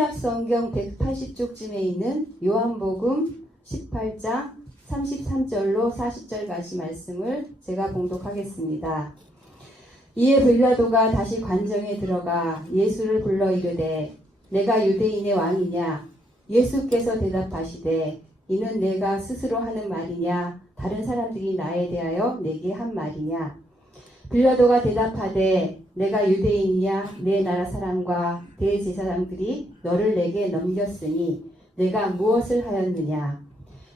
신약성경 180쪽쯤에 있는 요한복음 18장 33절로 40절까지 말씀을 제가 봉독하겠습니다. 이에 빌라도가 다시 관정에 들어가 예수를 불러 이르되 내가 유대인의 왕이냐? 예수께서 대답하시되 이는 내가 스스로 하는 말이냐? 다른 사람들이 나에 대하여 내게 한 말이냐? 빌라도가 대답하되 내가 유대인이냐? 내 나라 사람과 대제사장들이 너를 내게 넘겼으니 내가 무엇을 하였느냐?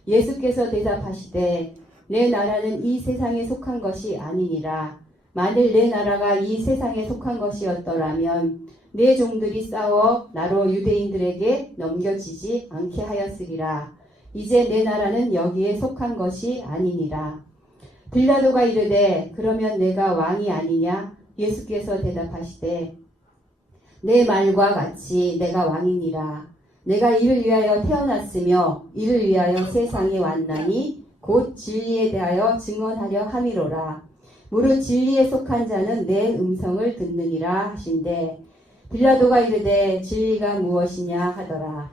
예수께서 대답하시되 내 나라는 이 세상에 속한 것이 아니니라. 만일 내 나라가 이 세상에 속한 것이었더라면 내 종들이 싸워 나로 유대인들에게 넘겨지지 않게 하였으리라. 이제 내 나라는 여기에 속한 것이 아니니라. 빌라도가 이르되 그러면 내가 왕이 아니냐? 예수께서 대답하시되 내 말과 같이 내가 왕이니라. 내가 이를 위하여 태어났으며 이를 위하여 세상에 왔나니 곧 진리에 대하여 증언하려 함이로라. 무릇 진리에 속한 자는 내 음성을 듣느니라 하신대 빌라도가 이르되 진리가 무엇이냐 하더라.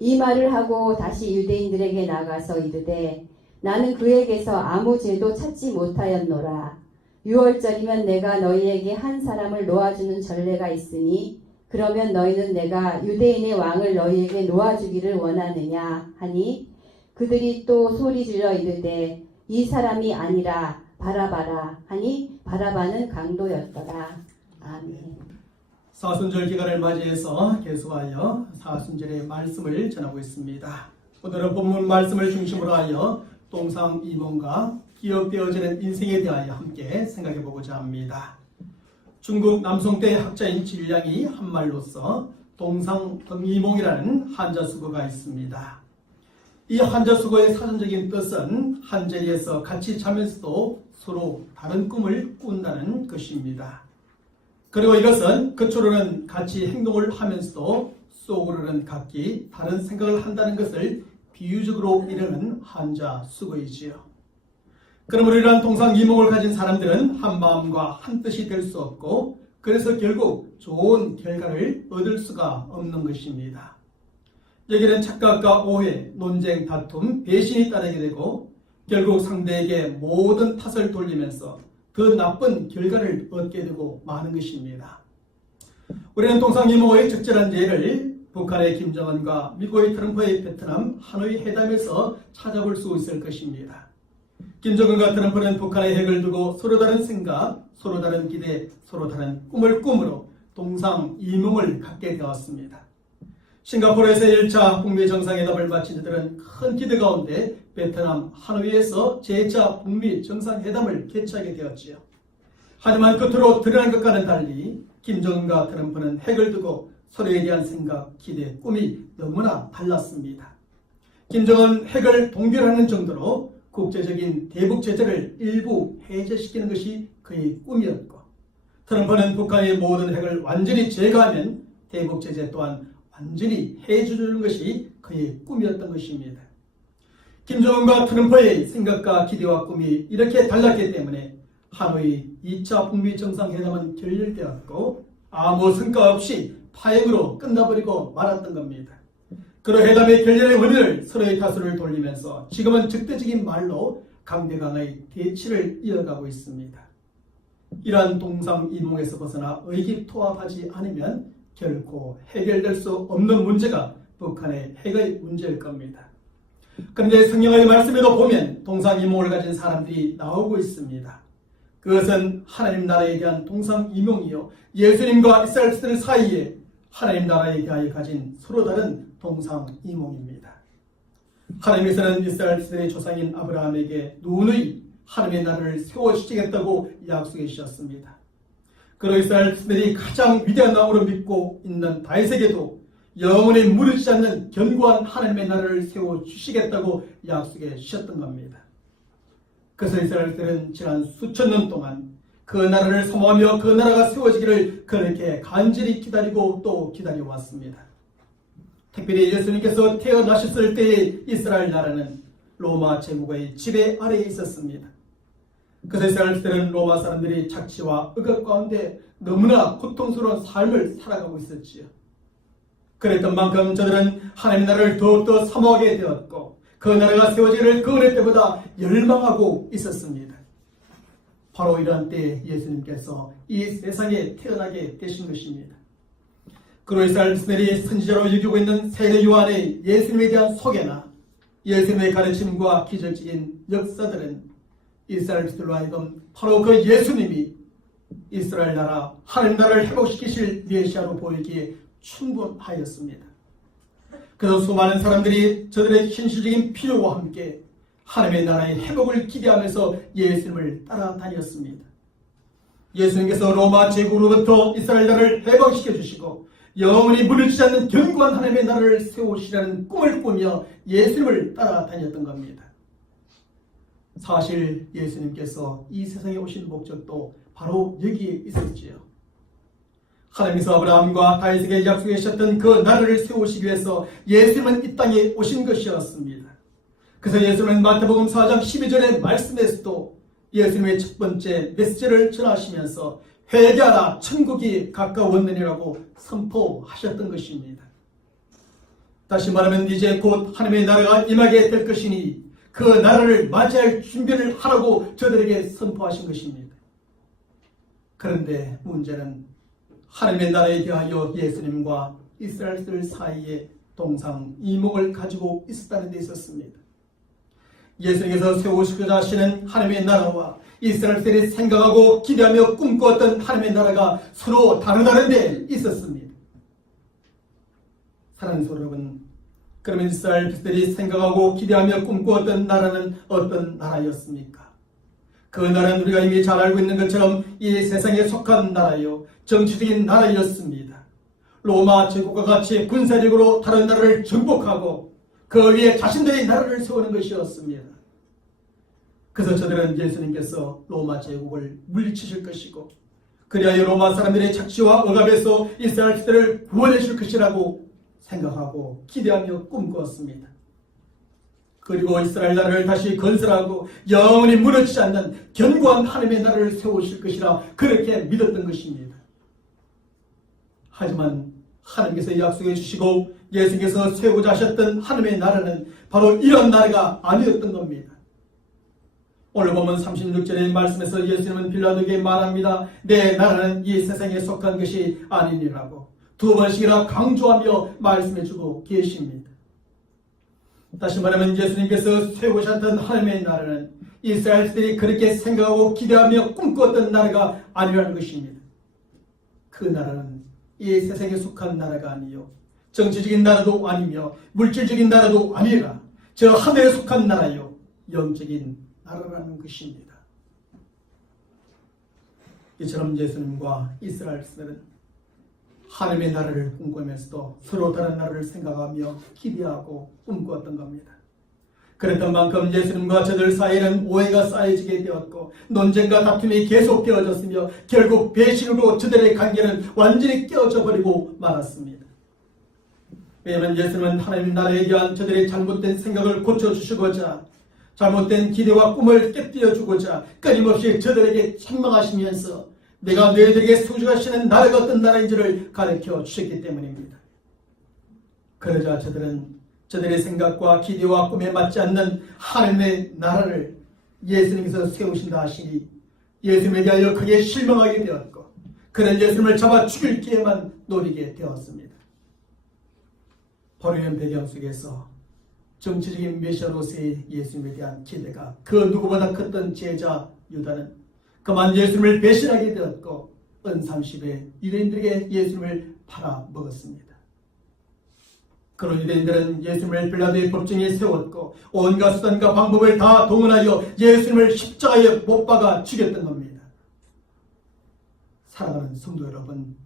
이 말을 하고 다시 유대인들에게 나가서 이르되 나는 그에게서 아무 죄도 찾지 못하였노라. 6월절이면 내가 너희에게 한 사람을 놓아주는 전례가 있으니 그러면 너희는 내가 유대인의 왕을 너희에게 놓아주기를 원하느냐 하니 그들이 또 소리질러 이르되 이 사람이 아니라 바라바라 하니 바라바는 강도였더라. 아멘. 사순절 기간을 맞이해서 계속하여 사순절의 말씀을 전하고 있습니다. 오늘은 본문 말씀을 중심으로 하여 동상이몽과 기억되어지는 인생에 대하여 함께 생각해 보고자 합니다. 중국 남송대 학자인 질량이 한 말로서 동상이몽이라는 한자수거가 있습니다. 이 한자수거의 사전적인 뜻은 한 자리에서 같이 자면서도 서로 다른 꿈을 꾼다는 것입니다. 그리고 이것은 겉으로는 같이 행동을 하면서도 속으로는 각기 다른 생각을 한다는 것을 비유적으로 이르는 한자수거이지요. 그러므로 이러한 동상이몽을 가진 사람들은 한 마음과 한 뜻이 될 수 없고 그래서 결국 좋은 결과를 얻을 수가 없는 것입니다. 여기는 착각과 오해, 논쟁, 다툼, 배신이 따르게 되고 결국 상대에게 모든 탓을 돌리면서 더 나쁜 결과를 얻게 되고 마는 것입니다. 우리는 동상이몽의 적절한 예를 북한의 김정은과 미국의 트럼프의 베트남 하노이 회담에서 찾아볼 수 있을 것입니다. 김정은과 트럼프는 북한의 핵을 두고 서로 다른 생각, 서로 다른 기대, 서로 다른 꿈을 꾸므로 동상이몽을 갖게 되었습니다. 싱가포르에서 1차 북미 정상회담을 마친 이들은 큰 기대 가운데 베트남 하노이에서 제2차 북미 정상회담을 개최하게 되었지요. 하지만 겉으로 드러난 것과는 달리 김정은과 트럼프는 핵을 두고 서로에 대한 생각, 기대, 꿈이 너무나 달랐습니다. 김정은 핵을 동결하는 정도로 국제적인 대북 제재를 일부 해제시키는 것이 그의 꿈이었고 트럼프는 북한의 모든 핵을 완전히 제거하면 대북 제재 또한 완전히 해주는 것이 그의 꿈이었던 것입니다. 김정은과 트럼프의 생각과 기대와 꿈이 이렇게 달랐기 때문에 하노이 2차 북미 정상회담은 결렬되었고 아무 성과 없이 파행으로 끝나버리고 말았던 겁니다. 그러 회담의 결렬의 원인을 서로의 탓을 돌리면서 지금은 적대적인 말로 강대강의 대치를 이어가고 있습니다. 이러한 동상이몽에서 벗어나 의기투합하지 않으면 결코 해결될 수 없는 문제가 북한의 핵의 문제일 겁니다. 그런데 성경의 말씀에도 보면 동상이몽을 가진 사람들이 나오고 있습니다. 그것은 하나님 나라에 대한 동상이몽이요 예수님과 이스라엘 백성들 사이에 하나님 나라에 대하여 가진 서로 다른 동상이몽입니다. 하나님께서는 이스라엘 백성들의 조상인 아브라함에게 누누이 하나님의 나라를 세워주시겠다고 약속해 주셨습니다. 그리고 이스라엘 백성들이 가장 위대한 왕으로 믿고 있는 다윗에게도 영원히 무너지지 않는 견고한 하나님의 나라를 세워주시겠다고 약속해 주셨던 겁니다. 그래서 이스라엘 백성들은 지난 수천 년 동안 그 나라를 사모하며 그 나라가 세워지기를 그렇게 간절히 기다리고 또 기다려왔습니다. 특별히 예수님께서 태어나셨을 때의 이스라엘 나라는 로마 제국의 지배 아래에 있었습니다. 그래서 이스라엘 백성들은 로마 사람들이 착취와 억압 가운데 너무나 고통스러운 삶을 살아가고 있었지요. 그랬던 만큼 저들은 하나님의 나라를 더욱더 사모하게 되었고 그 나라가 세워지기를 그 어느 때보다 열망하고 있었습니다. 바로 이러한 때에 예수님께서 이 세상에 태어나게 되신 것입니다. 그로 이스라엘 백성들이 선지자로 여기고 있는 세례 요한의 예수님에 대한 소개나 예수님의 가르침과 기적적인 역사들은 이스라엘 백성들로 하여금 바로 그 예수님이 이스라엘 나라, 하나님 나라를 회복시키실 메시아로 보이기에 충분하였습니다. 그래서 수많은 사람들이 저들의 현실적인 필요와 함께 하나님의 나라의 회복을 기대하면서 예수님을 따라다녔습니다. 예수님께서 로마 제국으로부터 이스라엘 나라를 회복시켜 주시고 영원히 무너지지 않는 견고한 하나님의 나라를 세우시라는 꿈을 꾸며 예수님을 따라다녔던 겁니다. 사실 예수님께서 이 세상에 오신 목적도 바로 여기에 있었지요. 하나님께서 아브라함과 다윗에게 약속해 주셨던 그 나라를 세우시기 위해서 예수님은 이 땅에 오신 것이었습니다. 그래서 예수님은 마태복음 4장 12절의 말씀에서도 예수님의 첫 번째 메시지를 전하시면서 회개하라 천국이 가까웠느니라고 선포하셨던 것입니다. 다시 말하면 이제 곧 하나님의 나라가 임하게 될 것이니 그 나라를 맞이할 준비를 하라고 저들에게 선포하신 것입니다. 그런데 문제는 하나님의 나라에 대하여 예수님과 이스라엘들 사이에 동상이몽을 가지고 있었다는 데 있었습니다. 예수님께서 세우시고자 하시는 하나님의 나라와 이스라엘들이 생각하고 기대하며 꿈꾸었던 하나님의 나라가 서로 다르다는 데 있었습니다. 사랑하는 여러분, 그러면 이스라엘 백성들이 생각하고 기대하며 꿈꾸었던 나라는 어떤 나라였습니까? 그 나라는 우리가 이미 잘 알고 있는 것처럼 이 세상에 속한 나라요, 정치적인 나라였습니다. 로마 제국과 같이 군사력으로 다른 나라를 정복하고 그 위에 자신들의 나라를 세우는 것이었습니다. 그래서 저들은 예수님께서 로마 제국을 물리치실 것이고 그리하여 로마 사람들의 착취와 억압에서 이스라엘 백성들을 구원해 줄 것이라고 생각하고 기대하며 꿈꾸었습니다. 그리고 이스라엘 나라를 다시 건설하고 영원히 무너지지 않는 견고한 하나님의 나라를 세우실 것이라 그렇게 믿었던 것입니다. 하지만 하나님께서 약속해 주시고 예수님께서 세우고자 하셨던 하나님의 나라는 바로 이런 나라가 아니었던 겁니다. 오늘 보면 36절의 말씀에서 예수님은 빌라도에게 말합니다. 내 나라는 이 세상에 속한 것이 아니니라고 두 번씩이나 강조하며 말씀해주고 계십니다. 다시 말하면 예수님께서 세우셨던 하나님의 나라는 이스라엘들이 그렇게 생각하고 기대하며 꿈꿨던 나라가 아니라는 것입니다. 그 나라는 이 세상에 속한 나라가 아니요 정치적인 나라도 아니며 물질적인 나라도 아니라 저 하늘에 속한 나라요 영적인 나라라는 것입니다. 이처럼 예수님과 이스라엘 백성들은 하나님의 나라를 꿈꾸면서도 서로 다른 나라를 생각하며 기대하고 꿈꾸었던 겁니다. 그랬던 만큼 예수님과 저들 사이에는 오해가 쌓여지게 되었고 논쟁과 다툼이 계속되어졌으며 결국 배신으로 저들의 관계는 완전히 깨어져 버리고 말았습니다. 왜냐하면 예수님은 하나님 나라에 대한 저들의 잘못된 생각을 고쳐주시고자 잘못된 기대와 꿈을 깨뜨려주고자 끊임없이 저들에게 책망하시면서 내가 너희들에게 소중하시는 나라가 어떤 나라인지를 가르쳐 주셨기 때문입니다. 그러자 저들은 저들의 생각과 기대와 꿈에 맞지 않는 하나님의 나라를 예수님께서 세우신다 하시니 예수님에 대하여 크게 실망하게 되었고 그런 예수님을 잡아 죽일 기회만 노리게 되었습니다. 바로 이런 배경 속에서 정치적인 메시아로서의 예수님에 대한 기대가 그 누구보다 컸던 제자 유다는 그만 예수님을 배신하게 되었고 은삼십에 유대인들에게 예수님을 팔아먹었습니다. 그런 유대인들은 예수님을 빌라도의 법정에 세웠고 온갖 수단과 방법을 다 동원하여 예수님을 십자가에 못 박아 죽였던 겁니다. 사랑하는 성도 여러분,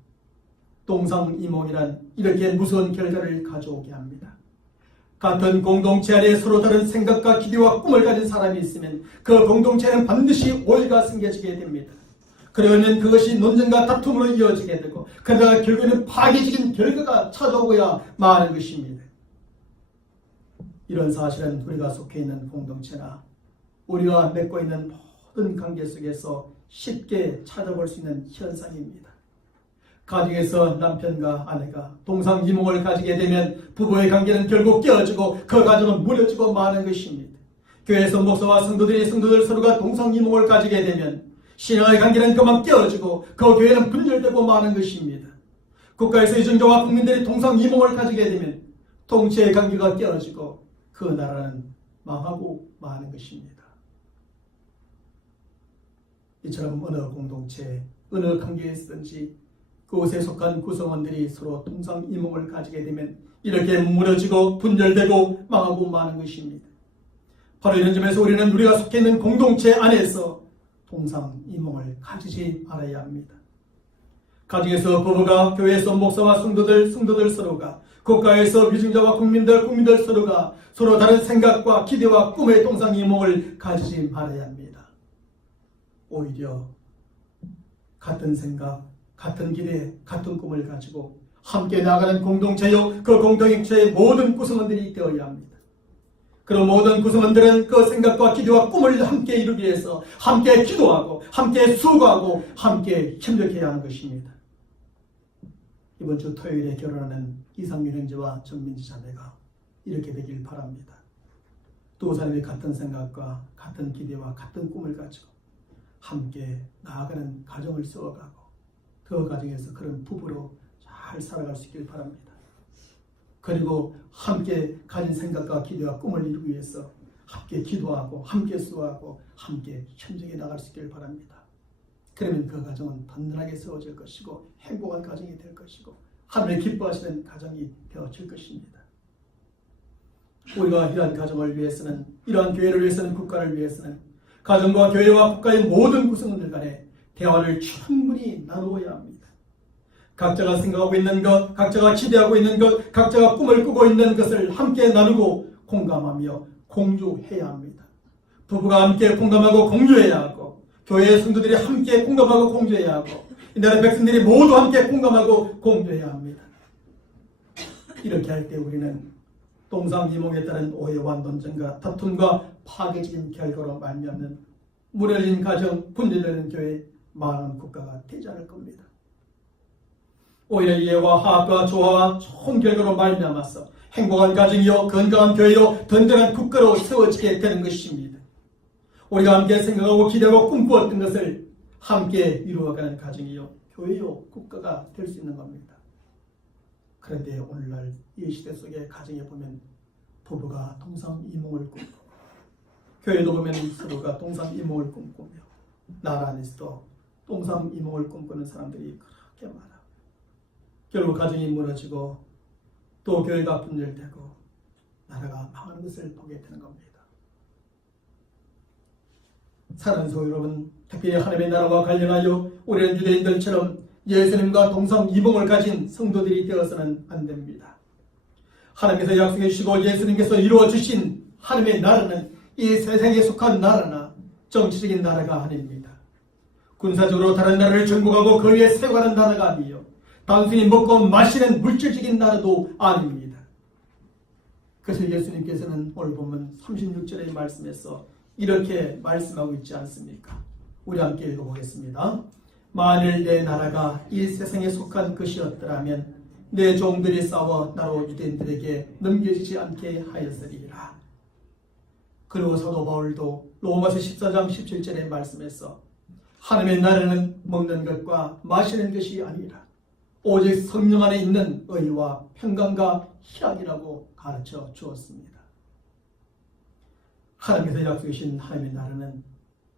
동상이몽이란 이렇게 무서운 결과를 가져오게 합니다. 같은 공동체 안에 서로 다른 생각과 기대와 꿈을 가진 사람이 있으면 그 공동체는 반드시 오해가 생겨지게 됩니다. 그러면 그것이 논쟁과 다툼으로 이어지게 되고 그러다가 결국에는 파괴적인 결과가 찾아오고야 마는 것입니다. 이런 사실은 우리가 속해 있는 공동체나 우리가 맺고 있는 모든 관계 속에서 쉽게 찾아볼 수 있는 현상입니다. 가정에서 남편과 아내가 동상이몽을 가지게 되면 부부의 관계는 결국 깨어지고 그 가정은 무너지고 마는 것입니다. 교회에서 목사와 성도들 서로가 동상이몽을 가지게 되면 신앙의 관계는 그만 깨어지고 그 교회는 분열되고 마는 것입니다. 국가에서 이정자와 국민들이 동상이몽을 가지게 되면 통치의 관계가 깨어지고 그 나라는 망하고 마는 것입니다. 이처럼 어느 공동체, 어느 관계에 있든지 그곳에 속한 구성원들이 서로 동상이몽을 가지게 되면 이렇게 무너지고 분열되고 망하고 마는 것입니다. 바로 이런 점에서 우리는 우리가 속해 있는 공동체 안에서 동상이몽을 가지지 말아야 합니다. 가정에서 부부가, 교회에서 목사와 성도들 서로가, 국가에서 위증자와 국민들 서로가 서로 다른 생각과 기대와 꿈의 동상이몽을 가지지 말아야 합니다. 오히려 같은 생각, 같은 기대, 같은 꿈을 가지고 함께 나아가는 공동체요, 그 공동체의 모든 구성원들이 되어야 합니다. 그런 모든 구성원들은 그 생각과 기대와 꿈을 함께 이루기 위해서 함께 기도하고 함께 수고하고 함께 협력해야 하는 것입니다. 이번 주 토요일에 결혼하는 이상윤 형제와 정민지 자매가 이렇게 되길 바랍니다. 두 사람이 같은 생각과 같은 기대와 같은 꿈을 가지고 함께 나아가는 가정을 세워가고 그 가정에서 그런 부부로 잘 살아갈 수 있길 바랍니다. 그리고 함께 가진 생각과 기대와 꿈을 이루기 위해서 함께 기도하고 함께 수고하고 함께 협력해 나갈 수 있길 바랍니다. 그러면 그 가정은 든든하게 세워질 것이고 행복한 가정이 될 것이고 하나님이 기뻐하시는 가정이 되어질 것입니다. 우리가 이러한 가정을 위해서는, 이러한 교회를 위해서는, 국가를 위해서는 가정과 교회와 국가의 모든 구성원들 간에 대화를 충분히 나누어야 합니다. 각자가 생각하고 있는 것, 각자가 기대하고 있는 것, 각자가 꿈을 꾸고 있는 것을 함께 나누고 공감하며 공유해야 합니다. 부부가 함께 공감하고 공유해야 하고 교회의 성도들이 함께 공감하고 공유해야 하고 이 나라 백성들이 모두 함께 공감하고 공유해야 합니다. 이렇게 할 때 우리는 동상이몽에 따른 오해와 논쟁과 다툼과 파괴적인 결과로 말미암는 무너진 가정, 분열되는 교회, 많은 국가가 되지 않을 겁니다. 오히려 이해와 화합과 조화와 좋은 결과로 말미암아서 행복한 가정이요, 건강한 교회요, 든든한 국가로 세워지게 되는 것입니다. 우리가 함께 생각하고 기대하고 꿈꾸었던 것을 함께 이루어가는 가정이요, 교회요, 국가가 될 수 있는 겁니다. 그런데 오늘날 이 시대 속의 가정에 보면 부부가 동상이몽을 꿈꾸고 교회도 보면 서로가 동상이몽을 꿈꾸며 나라 안에서도 동상이몽을 꿈꾸는 사람들이 그렇게 많아. 결국 가정이 무너지고 또 교회가 분열되고 나라가 망하는 것을 보게 되는 겁니다. 사랑하는 성도 여러분, 특별히 하나님의 나라와 관련하여 우리는 유대인들처럼 예수님과 동상이몽을 가진 성도들이 되어서는 안 됩니다. 하나님께서 약속해 주시고 예수님께서 이루어 주신 하나님의 나라는 이 세상에 속한 나라나 정치적인 나라가 아닙니다. 군사적으로 다른 나라를 정복하고 그 위에 세워가는 나라가 아니요, 단순히 먹고 마시는 물질적인 나라도 아닙니다. 그래서 예수님께서는 오늘 보면 36절의 말씀에서 이렇게 말씀하고 있지 않습니까? 우리 함께 읽어보겠습니다. 만일 내 나라가 이 세상에 속한 것이었더라면 내 종들이 싸워 나로 유대인들에게 넘겨지지 않게 하였으리라. 그리고 사도 바울도 로마서 14장 17절의 말씀에서 하나님의 나라는 먹는 것과 마시는 것이 아니라 오직 성령 안에 있는 의와 평강과 희락이라고 가르쳐 주었습니다. 하나님께서 약속해 주신 하나님의 나라는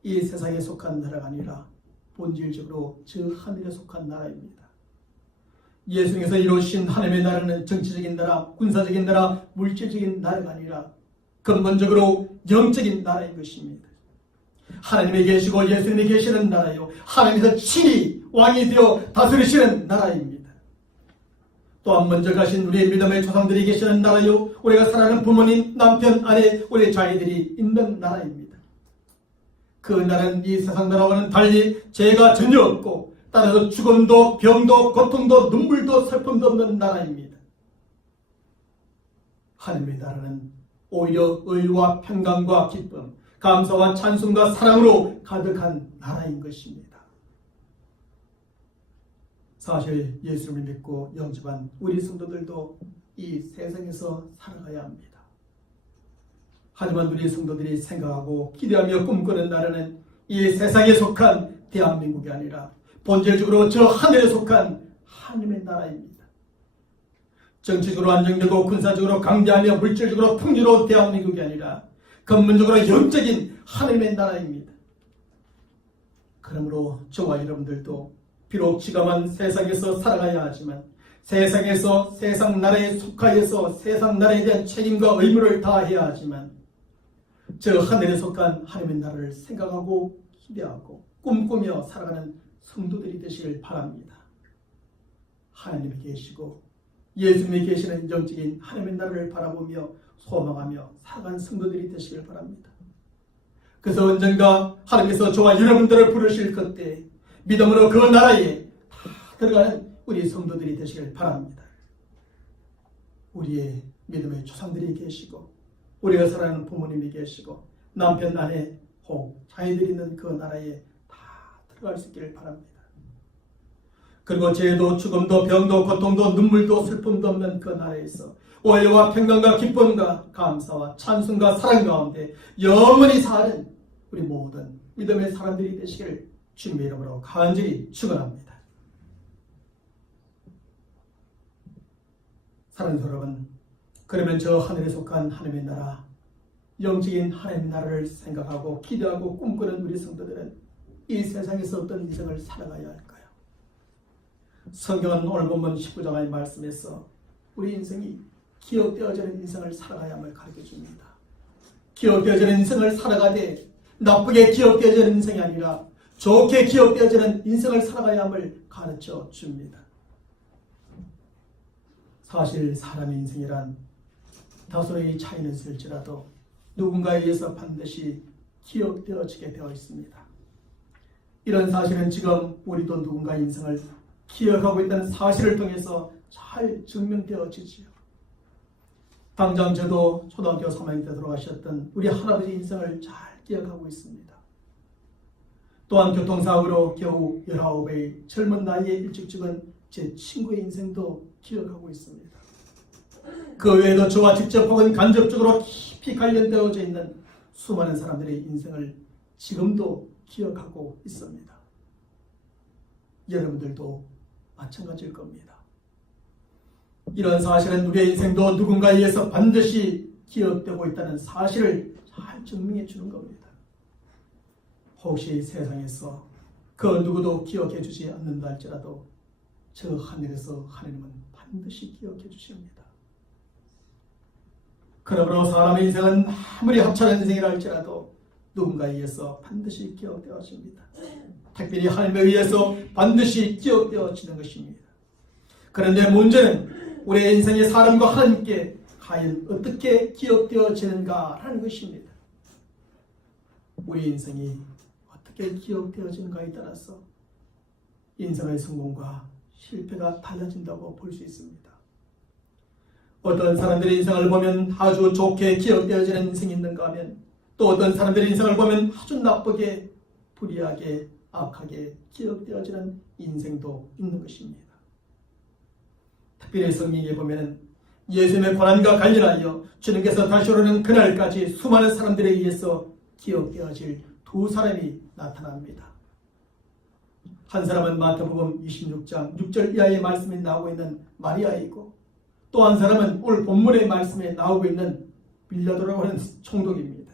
이 세상에 속한 나라가 아니라 본질적으로 저 하늘에 속한 나라입니다. 예수님께서 이루신 하나님의 나라는 정치적인 나라, 군사적인 나라, 물질적인 나라가 아니라 근본적으로 영적인 나라인 것입니다. 하나님이 계시고 예수님이 계시는 나라요, 하나님께서 친히 왕이 되어 다스리시는 나라입니다. 또한 먼저 가신 우리의 믿음의 조상들이 계시는 나라요, 우리가 사랑하는 부모님, 남편, 아내, 우리 자녀들이 있는 나라입니다. 그 나라는 이 세상 나라와는 달리 죄가 전혀 없고 따라서 죽음도 병도 고통도 눈물도 슬픔도 없는 나라입니다. 하나님의 나라는 오히려 의와 평강과 기쁨, 감사와 찬송과 사랑으로 가득한 나라인 것입니다. 사실 예수를 믿고 영접한 우리 성도들도 이 세상에서 살아가야 합니다. 하지만 우리 성도들이 생각하고 기대하며 꿈꾸는 나라는 이 세상에 속한 대한민국이 아니라 본질적으로 저 하늘에 속한 하나님의 나라입니다. 정치적으로 안정되고 군사적으로 강대하며 물질적으로 풍요로운 대한민국이 아니라 근본적으로 영적인 하나님의 나라입니다. 그러므로 저와 여러분들도 비록 지감한 세상에서 살아가야 하지만 세상에서 세상 나라에 속하여서 세상 나라에 대한 책임과 의무를 다해야 하지만 저 하늘에 속한 하나님의 나라를 생각하고 기대하고 꿈꾸며 살아가는 성도들이 되시길 바랍니다. 하나님이 계시고 예수님이 계시는 영적인 하나님의 나라를 바라보며 소망하며 살아가는 성도들이 되시길 바랍니다. 그래서 언젠가 하나님께서 저와 여러분들을 부르실 그때 믿음으로 그 나라에 다 들어가는 우리 성도들이 되시길 바랍니다. 우리의 믿음의 조상들이 계시고 우리가 사랑하는 부모님이 계시고 남편, 아내, 혹 자녀들이 있는 그 나라에 다 들어갈 수 있기를 바랍니다. 그리고 죄도 죽음도 병도 고통도 눈물도 슬픔도 없는 그 나라에서 오해와 평강과 기쁨과 감사와 찬송과 사랑 가운데 영원히 사는 우리 모든 믿음의 사람들이 되시기를 주님의 이름으로 간절히 축원합니다. 사랑하는 여러분, 그러면 저 하늘에 속한 하나님의 나라, 영적인 하나님의 나라를 생각하고 기대하고 꿈꾸는 우리 성도들은 이 세상에서 어떤 인생을 살아가야 할까요? 성경은 오늘 본문 19장의 말씀에서 우리 인생이 기억되어지는 인생을 살아가야 함을 가르쳐줍니다. 기억되어지는 인생을 살아가되 나쁘게 기억되어지는 인생이 아니라 좋게 기억되어지는 인생을 살아가야 함을 가르쳐줍니다. 사실 사람의 인생이란 다소의 차이는 있을지라도 누군가에 의해서 반드시 기억되어지게 되어 있습니다. 이런 사실은 지금 우리도 누군가의 인생을 기억하고 있다는 사실을 통해서 잘 증명되어지지요. 당장 저도 초등학교 3학년 때 돌아가셨던 우리 할아버지 인생을 잘 기억하고 있습니다. 또한 교통사고로 겨우 19의 젊은 나이에 일찍 죽은 제 친구의 인생도 기억하고 있습니다. 그 외에도 저와 직접 혹은 간접적으로 깊이 관련되어져 있는 수많은 사람들의 인생을 지금도 기억하고 있습니다. 여러분들도 마찬가지일 겁니다. 이런 사실은 우리의 인생도 누군가에 의해서 반드시 기억되고 있다는 사실을 잘 증명해 주는 겁니다. 혹시 세상에서 그 누구도 기억해 주지 않는다 할지라도 저 하늘에서 하나님은 반드시 기억해 주십니다. 그러므로 사람의 인생은 아무리 합천한 인생이라 할지라도 누군가에 의해서 반드시 기억되어집니다. 특별히 하나님에 의해서 반드시 기억되어지는 것입니다. 그런데 문제는 우리의 인생의 사람과 하나님께 과연 어떻게 기억되어지는가라는 것입니다. 우리 인생이 어떻게 기억되어지는가에 따라서 인생의 성공과 실패가 달라진다고 볼 수 있습니다. 어떤 사람들의 인생을 보면 아주 좋게 기억되어지는 인생이 있는가 하면 또 어떤 사람들의 인생을 보면 아주 나쁘게 불의하게 악하게 기억되어지는 인생도 있는 것입니다. 특별히 성경에 보면 예수님의 고난과 관련하여 주님께서 다시 오르는 그날까지 수많은 사람들에 의해서 기억되어질 두 사람이 나타납니다. 한 사람은 마태복음 26장 6절 이하의 말씀에 나오고 있는 마리아이고 또 한 사람은 오늘 본문의 말씀에 나오고 있는 빌라도라고 하는 총독입니다.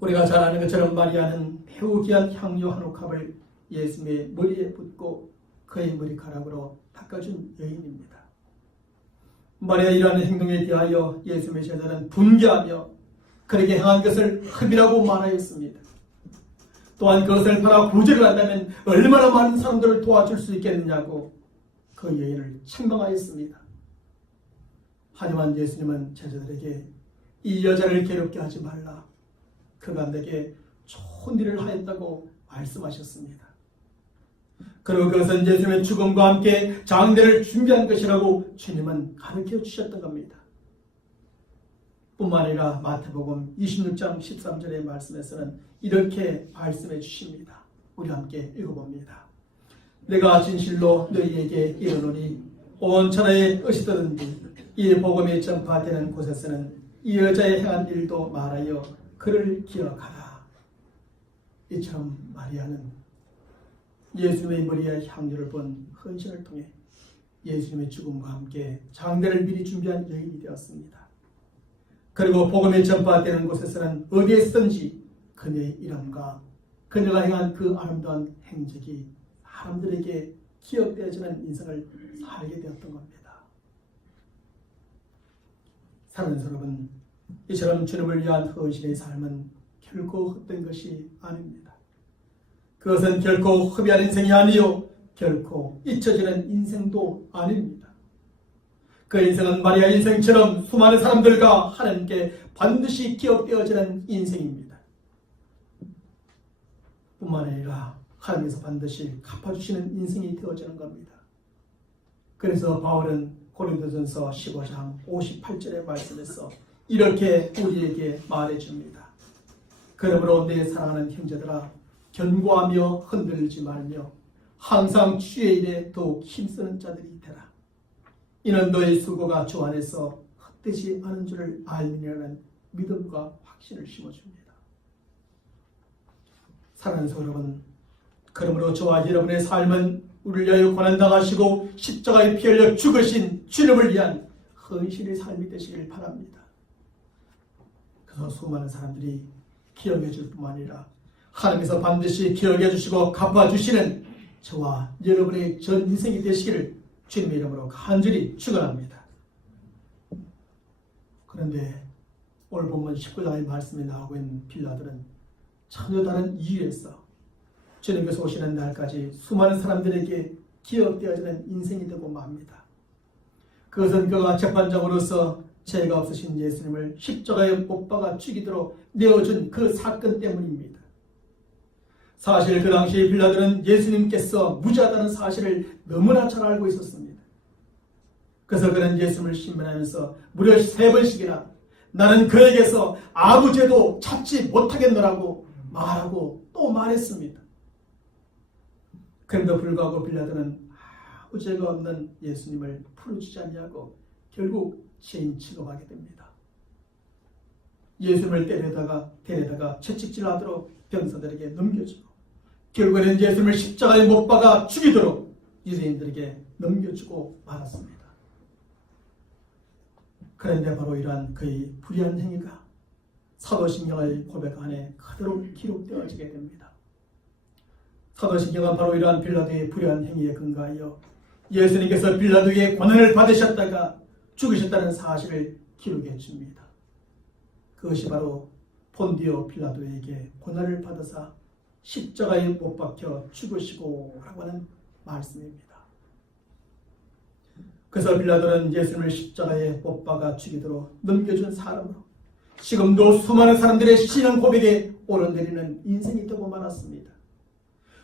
우리가 잘 아는 것처럼 마리아는 매우 귀한 향료 한 옥합을 예수님의 머리에 붓고 그의 머리카락으로 닦아준 여인입니다. 마리아의 이러한 행동에 대하여 예수님의 제자는 분개하며 그에게 행한 것을 흡이라고 말하였습니다. 또한 그것을 바라 구제를 한다면 얼마나 많은 사람들을 도와줄 수 있겠느냐고 그 여인을 책망하였습니다. 하지만 예수님은 제자들에게 이 여자를 괴롭게 하지 말라. 그가 내게 좋은 일을 하였다고 말씀하셨습니다. 그리고 그것은 예수님의 죽음과 함께 장대를 준비한 것이라고 주님은 가르쳐 주셨던 겁니다. 뿐만 아니라 마태복음 26장 13절의 말씀에서는 이렇게 말씀해 주십니다. 우리 함께 읽어봅니다. 내가 진실로 너희에게 이르노니 온 천하에 의시더든지 이 복음이 전파되는 곳에서는 이 여자의 행한 일도 말하여 그를 기억하라. 이처럼 마리아는 예수님의 머리에 향유를 본 헌신을 통해 예수님의 죽음과 함께 장례를 미리 준비한 여인이 되었습니다. 그리고 복음이 전파되는 곳에서는 어디에 있든지 그녀의 이름과 그녀가 행한 그 아름다운 행적이 사람들에게 기억되어지는 인생을 살게 되었던 겁니다. 사랑하는 여러분, 이처럼 주님을 위한 헌신의 삶은 결코 헛된 것이 아닙니다. 그것은 결코 허비한 인생이 아니요 결코 잊혀지는 인생도 아닙니다. 그 인생은 마리아 인생처럼 수많은 사람들과 하나님께 반드시 기억되어지는 인생입니다. 뿐만 아니라 하나님께서 반드시 갚아주시는 인생이 되어지는 겁니다. 그래서 바울은 고린도전서 15장 58절의 말씀에서 이렇게 우리에게 말해줍니다. 그러므로 내 사랑하는 형제들아 견고하며 흔들리지 말며 항상 주의 일에 더욱 힘쓰는 자들이 되라. 이는 너의 수고가 주 안에서 헛되지 않은 줄을 알미라는 믿음과 확신을 심어줍니다. 사랑하는 성도 여러분, 그러므로 저와 여러분의 삶은 우리를 위하여 고난당하시고 십자가에 피 흘려 죽으신 주님을 위한 헌신의 삶이 되시길 바랍니다. 그래서 수많은 사람들이 기억해 줄 뿐만 아니라 하나님께서 반드시 기억해 주시고 갚아주시는 저와 여러분의 전 인생이 되시기를 주님의 이름으로 간절히 축원합니다. 그런데 오늘 본문 19장의 말씀에 나오고 있는 빌라도는 전혀 다른 이유에서 주님께서 오시는 날까지 수많은 사람들에게 기억되어지는 인생이 되고 맙니다. 그것은 그가 재판장으로서 죄가 없으신 예수님을 십자가에 못 박아 죽이도록 내어준 그 사건 때문입니다. 사실 그 당시 빌라도는 예수님께서 무죄하다는 사실을 너무나 잘 알고 있었습니다. 그래서 그는 예수님을 신문하면서 무려 3번씩이나 나는 그에게서 아무 죄도 찾지 못하겠노라고 말하고 또 말했습니다. 그런데도 불구하고 빌라도는 아무 죄가 없는 예수님을 풀어주지 않냐고 결국 죄인 취급하게 됩니다. 예수님을 데려다가 채찍질하도록 병사들에게 넘겨주고 결국에는 예수님을 십자가에 못 박아 죽이도록 유대인들에게 넘겨주고 말았습니다. 그런데 바로 이러한 그의 불의한 행위가 사도신경의 고백 안에 그대로 기록되어지게 됩니다. 사도신경은 바로 이러한 빌라도의 불의한 행위에 근거하여 예수님께서 빌라도의 고난을 받으셨다가 죽으셨다는 사실을 기록해 줍니다. 그것이 바로 폰디오 빌라도에게 고난을 받으사 십자가에 못 박혀 죽으시고 라고 하는 말씀입니다. 그래서 빌라도는 예수님을 십자가에 못 박아 죽이도록 넘겨준 사람으로 지금도 수많은 사람들의 신앙 고백에 오르내리는 인생이 되고 말았습니다.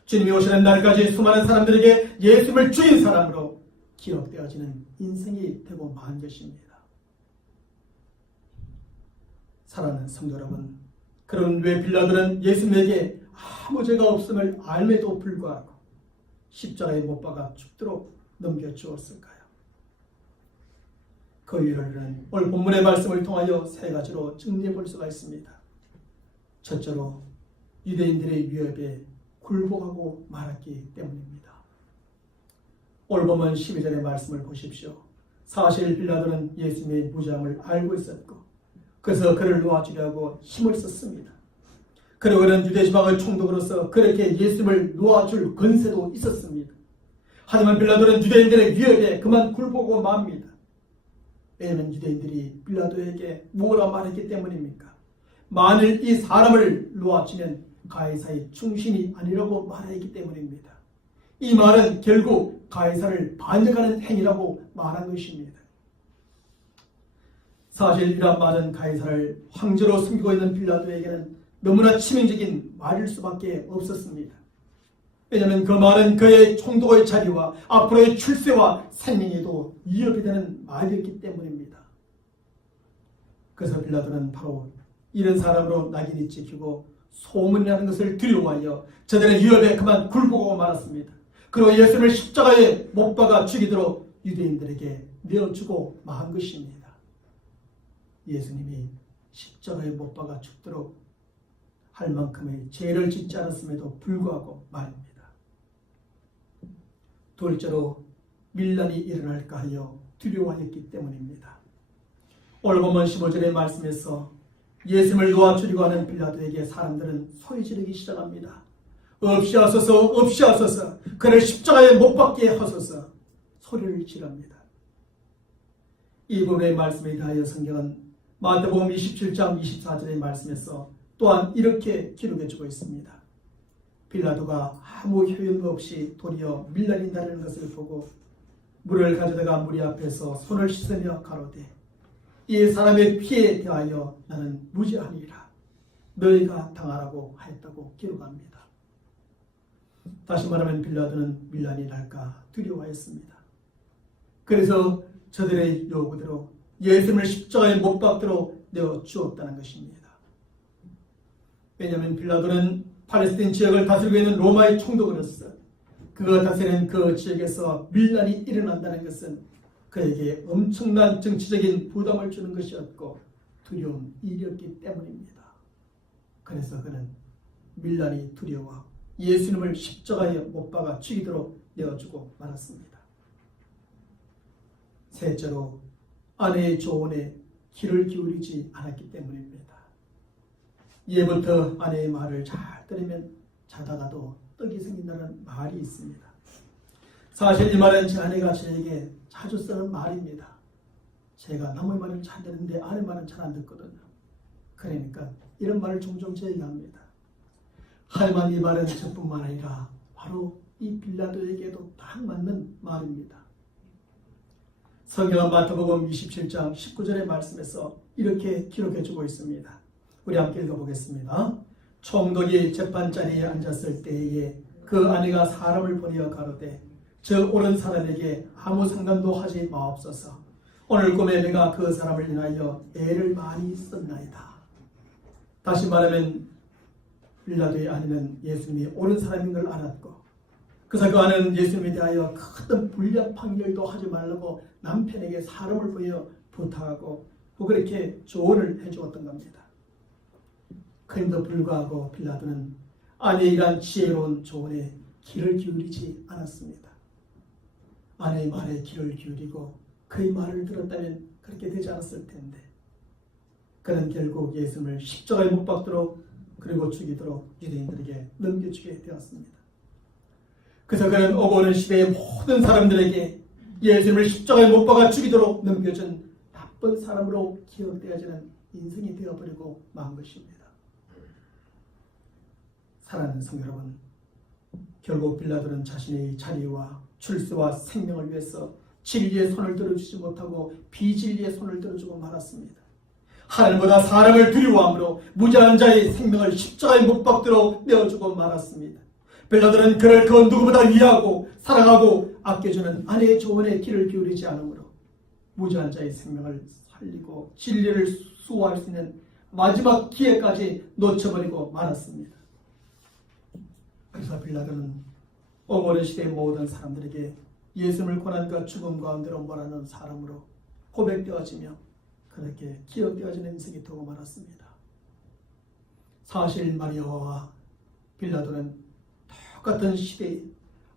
주님이 오시는 날까지 수많은 사람들에게 예수님을 죽인 사람으로 기억되어지는 인생이 되고 만 것입니다. 사랑하는 성도 여러분, 그럼 왜 빌라도는 예수님에게 아무 죄가 없음을 알매도 불구하고 십자가에 못 박아 죽도록 넘겨주었을까요? 그 이유는 오늘 본문의 말씀을 통하여 3가지로 정리해 볼 수가 있습니다. 첫째로 유대인들의 위협에 굴복하고 말았기 때문입니다. 오늘 본문 12절의 말씀을 보십시오. 사실 빌라도는 예수님의 무죄함을 알고 있었고 그래서 그를 놓아주려고 힘을 썼습니다. 그리고 그는 유대지방의 총독으로서 그렇게 예수님을 놓아줄 권세도 있었습니다. 하지만 빌라도는 유대인들의 위협에 그만 굴복하고 맙니다. 왜냐하면 유대인들이 빌라도에게 뭐라 말했기 때문입니까? 만일 이 사람을 놓아주면 가이사의 충신이 아니라고 말했기 때문입니다. 이 말은 결국 가이사를 반역하는 행위라고 말한 것입니다. 사실 이런 말은 가이사를 황제로 숨기고 있는 빌라도에게는 너무나 치명적인 말일 수밖에 없었습니다. 왜냐하면 그 말은 그의 총독의 자리와 앞으로의 출세와 생명에도 위협이 되는 말이었기 때문입니다. 그래서 빌라도는 바로 이런 사람으로 낙인이 찍히고 소문이라는 것을 두려워하여 저들의 위협에 그만 굴복하고 말았습니다. 그리고 예수님을 십자가에 못 박아 죽이도록 유대인들에게 내어주고 만 것입니다. 예수님이 십자가에 못 박아 죽도록 할 만큼의 죄를 짓지 않았음에도 불구하고 말입니다. 둘째로 밀란이 일어날까 하여 두려워했기 때문입니다. 오늘 본문 15절의 말씀에서 예수님을 놓아 죽이려고 하는 빌라도에게 사람들은 소리 지르기 시작합니다. 없이 하소서, 없이 하소서, 그를 십자가에 못 박게 하소서 소리를 지릅니다. 이 부분의 말씀에 대하여 성경은 마태복음 27장 24절의 말씀에서 또한 이렇게 기록해주고 있습니다. 빌라도가 아무 효용도 없이 도리어 밀란이 나르는 것을 보고 물을 가져다가 무리 앞에서 손을 씻으며 가로되 이 사람의 피에 대하여 나는 무죄하니라. 너희가 당하라고 하였다고 기록합니다. 다시 말하면 빌라도는 밀란이 날까 두려워했습니다. 그래서 저들의 요구대로 예수님을 십자가에 못 박도록 내어 주었다는 것입니다. 왜냐하면 빌라도는 팔레스틴 지역을 다스리고 있는 로마의 총독으로서 그가 다스리는 그 지역에서 밀란이 일어난다는 것은 그에게 엄청난 정치적인 부담을 주는 것이었고 두려운 일이었기 때문입니다. 그래서 그는 밀란이 두려워 예수님을 십자가에 못 박아 죽이도록 내어주고 말았습니다. 셋째로 아내의 조언에 귀를 기울이지 않았기 때문입니다. 예부터 아내의 말을 잘 들으면 자다가도 떡이 생긴다는 말이 있습니다. 사실 이 말은 제 아내가 저에게 자주 쓰는 말입니다. 제가 남의 말을 잘 듣는데 아내 말은 잘 안 듣거든요. 그러니까 이런 말을 종종 저에게 합니다. 하지만 이 말은 저뿐만 아니라 바로 이 빌라도에게도 딱 맞는 말입니다. 성경은 마태복음 27장 19절의 말씀에서 이렇게 기록해주고 있습니다. 우리 함께 읽어보겠습니다. 총독이 재판자리에 앉았을 때에 그 아내가 사람을 보내어 가로되 저 옳은 사람에게 아무 상관도 하지 마옵소서. 오늘 꿈에 내가 그 사람을 인하여 애를 많이 썼나이다. 다시 말하면 빌라도의 아내는 예수님이 옳은 사람인 걸 알았고 그래서 그 아내는 예수님에 대하여 큰 불협 일도 하지 말라고 남편에게 사람을 보여 부탁하고 그렇게 조언을 해주었던 겁니다. 그럼에도 불구하고 빌라도는 아내의 이러한 지혜로운 조언에 귀를 기울이지 않았습니다. 아내의 말에 귀를 기울이고 그의 말을 들었다면 그렇게 되지 않았을 텐데 그는 결국 예수님을 십자가에 못 박도록 그리고 죽이도록 유대인들에게 넘겨주게 되었습니다. 그래서 그는 오고 오는 시대의 모든 사람들에게 예수님을 십자가에 못 박아 죽이도록 넘겨준 나쁜 사람으로 기억되어지는 인생이 되어버리고 만 것입니다. 사랑하는 성도 여러분, 결국 빌라도는 자신의 자리와 출세와 생명을 위해서 진리의 손을 들어주지 못하고 비진리의 손을 들어주고 말았습니다. 하늘보다 사람을 두려워함으로 무죄한 자의 생명을 십자가에 못 박도록 내어주고 말았습니다. 빌라도는 그를 그 누구보다 위하고 사랑하고 아껴주는 아내의 조언에 귀를 기울이지 않으므로 무죄한 자의 생명을 살리고 진리를 수호할 수 있는 마지막 기회까지 놓쳐버리고 말았습니다. 그래서 빌라도는 오고는 시대의 모든 사람들에게 예수님을 고난과 죽음 가운데로 몰아넣은 사람으로 고백되어지며 그렇게 기억되어지는 인생이 되고 말았습니다. 사실 마리아와 빌라도는 똑같은 시대에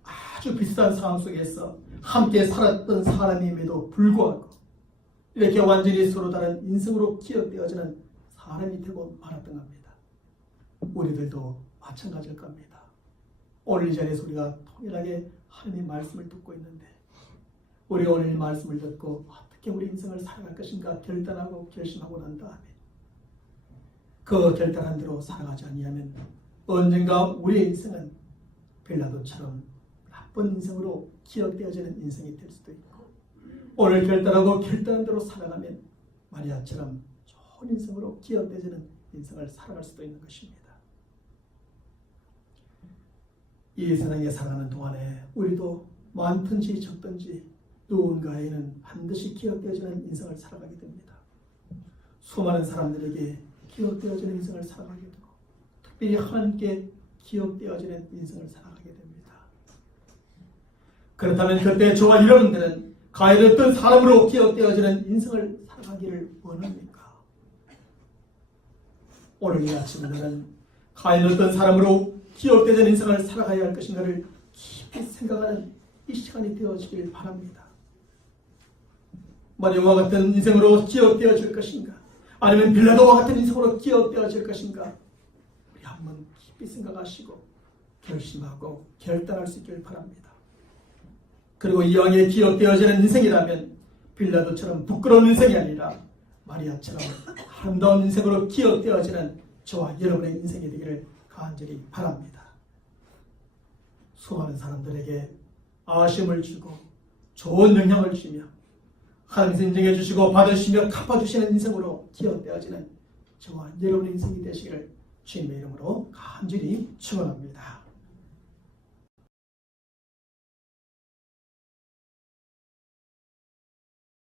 아주 비슷한 상황 속에서 함께 살았던 사람임에도 불구하고 이렇게 완전히 서로 다른 인생으로 기억되어지는 사람이 되고 말았던 겁니다. 우리들도 마찬가지일 겁니다. 오늘 이 자리에서 우리가 통일하게 하나님의 말씀을 듣고 있는데 우리가 오늘 이 말씀을 듣고 어떻게 우리 인생을 살아갈 것인가 결단하고 결심하고 난 다음에 그 결단한 대로 살아가지 아니하면 언젠가 우리의 인생은 빌라도처럼 나쁜 인생으로 기억되어지는 인생이 될 수도 있고 오늘 결단하고 결단한 대로 살아가면 마리아처럼 좋은 인생으로 기억되어지는 인생을 살아갈 수도 있는 것입니다. 이 세상에 살아가는 동안에 우리도 많든지 적든지 누군가에는 반드시 기억되어지는 인생을 살아가게 됩니다. 수많은 사람들에게 기억되어지는 인생을 살아가게 되고 특별히 하나님께 기억되어지는 인생을 살아가게 됩니다. 그렇다면 그때 저와 여러분들은 과연 어떤 사람으로 기억되어지는 인생을 살아가기를 원합니까? 오늘 이 아침에는 과연 어떤 사람으로 기억되는 인생을 살아가야 할 것인가를 깊이 생각하는 이 시간이 되어지길 바랍니다. 마리아와 같은 인생으로 기억되어질 것인가? 아니면 빌라도와 같은 인생으로 기억되어질 것인가? 우리 한번 깊이 생각하시고 결심하고 결단할 수 있길 바랍니다. 그리고 이왕에 기억되어지는 인생이라면 빌라도처럼 부끄러운 인생이 아니라 마리아처럼 아름다운 인생으로 기억되어지는 저와 여러분의 인생이 되기를 간절히 바랍니다. 수많은 사람들에게 아쉬움을 주고 좋은 영향을 주며 하나님께서 인정해 주시고 받으시며 갚아주시는 인생으로 기억되어지는 저와 여러분의 인생이 되시기를 주님의 이름으로 간절히 축원합니다.